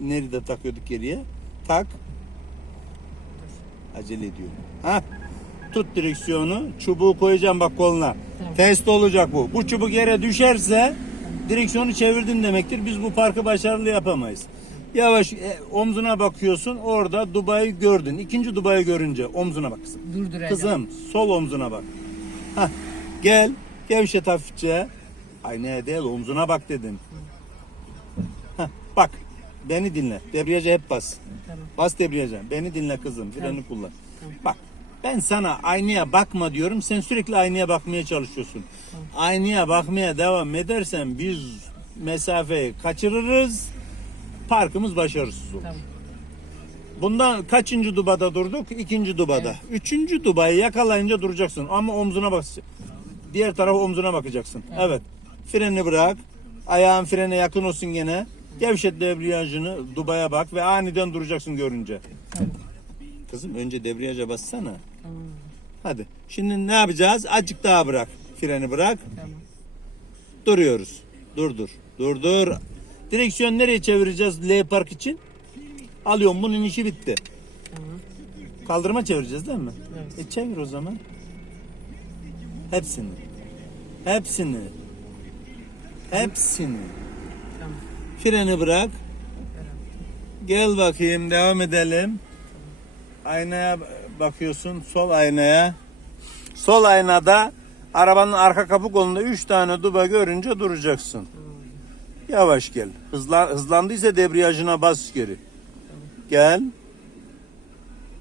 Nerede takıyorduk geriye? Tak. Acele ediyorum. Ha? Tut direksiyonu. Çubuğu koyacağım bak koluna. Tamam. Test olacak bu. Bu çubuk yere düşerse direksiyonu çevirdin demektir. Biz bu parkı başarılı yapamayız. Yavaş e, omzuna bakıyorsun. Orada Dubai'yi gördün. İkinci Dubai'yi görünce omzuna bak kızım. Durduracağım. Kızım sol omzuna bak. Hah, gel. Gevşet hafifçe. Aynaya değil omzuna bak dedim. Hah, bak. Beni dinle. Debriyaja hep bas. Tamam. Bas debriyaja. Beni dinle kızım. Freni Tamam. kullan. Tamam. Bak. Ben sana aynaya bakma diyorum. Sen sürekli aynaya bakmaya çalışıyorsun. Aynaya bakmaya devam edersen biz mesafeyi kaçırırız. Parkımız başarısız olur. Tamam. Bundan kaçıncı dubada durduk? İkinci dubada. Üçüncü dubayı yakalayınca duracaksın ama omzuna bak. Diğer taraf omzuna bakacaksın. Evet. Freni bırak. Ayağın frene yakın olsun gene. Gevşet debriyajını, dubaya bak ve aniden duracaksın görünce. Tamam. Kızım önce debriyaja bassana. Tamam. Hadi. Şimdi ne yapacağız? Azıcık daha bırak. Freni bırak. Tamam. Duruyoruz. Dur dur. Dur dur. Direksiyon nereye çevireceğiz L park için? Alıyorum bunun işi bitti. Tamam. Kaldırıma çevireceğiz değil mi? Evet. E çevir o zaman. Hepsini. Hepsini. Hepsini. Freni bırak. Gel bakayım devam edelim. Aynaya bakıyorsun sol aynaya. Sol aynada arabanın arka kapı kolunda 3 tane duba görünce duracaksın. Yavaş gel. Hızla, hızlandıysa debriyajına bas geri. Gel.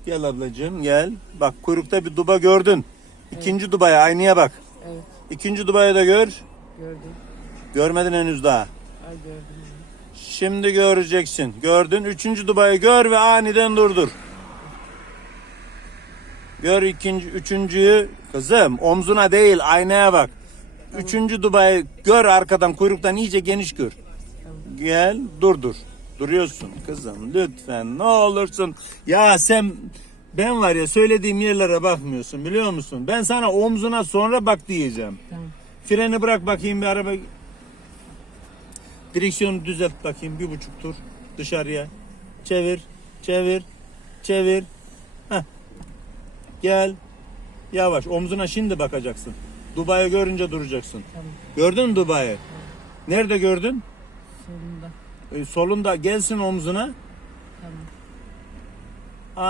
Gel ablacığım gel. Bak kuyrukta bir duba gördün. İkinci dubaya aynaya bak. Evet. İkinci dubaya da gör. Gördüm. Görmedin henüz daha. Ay gördüm. Şimdi göreceksin. Gördün. Üçüncü dubayı gör ve aniden durdur. Gör ikinci, üçüncüyü. Kızım omzuna değil aynaya bak. Üçüncü dubayı gör arkadan kuyruktan iyice geniş gör. Gel durdur. Duruyorsun kızım lütfen ne olursun. Ya sen ben var ya söylediğim yerlere bakmıyorsun biliyor musun? Ben sana omzuna sonra bak diyeceğim. Tamam. Freni bırak bakayım bir araba. Direksiyonu düzelt bakayım bir buçuk tur dışarıya. Çevir, çevir, çevir. Heh. Gel. Yavaş omzuna şimdi bakacaksın. Dubai'yi görünce duracaksın. Tamam. Gördün mü Dubai'yi? Nerede gördün? Solunda. E, solunda gelsin omzuna. Tamam.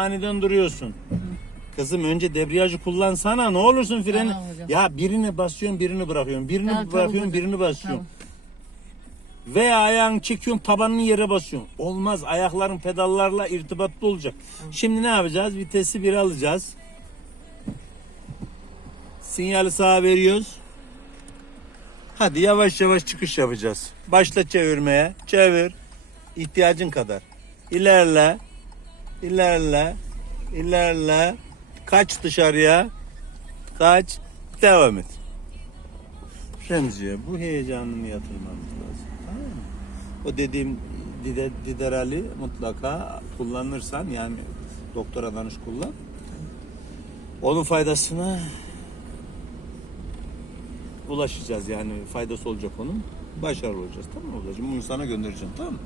Aniden duruyorsun. Kızım önce debriyajı kullansana ne olursun freni. Tamam hocam. ya birini basıyorsun birini bırakıyorsun. Birini Tamam, tamam bırakıyorsun hocam. birini basıyorsun. Tamam. Veya ayağını çekiyorsun tabanını yere basıyorsun. Olmaz ayakların pedallarla irtibatlı olacak. Şimdi ne yapacağız? Vitesi bir alacağız. Sinyali sağa veriyoruz. Hadi yavaş yavaş çıkış yapacağız. Başla çevirmeye. Çevir. İhtiyacın kadar. İlerle. İlerle. İlerle. Kaç dışarıya. Kaç. Devam et. Remziye bu heyecanını mı? O dediğim dide, diderali mutlaka kullanırsan yani doktora danış kullan. Onun faydasına ulaşacağız yani faydası olacak onun. Başarılı olacağız tamam mı ablacığım? Bunu sana göndereceğim tamam mı?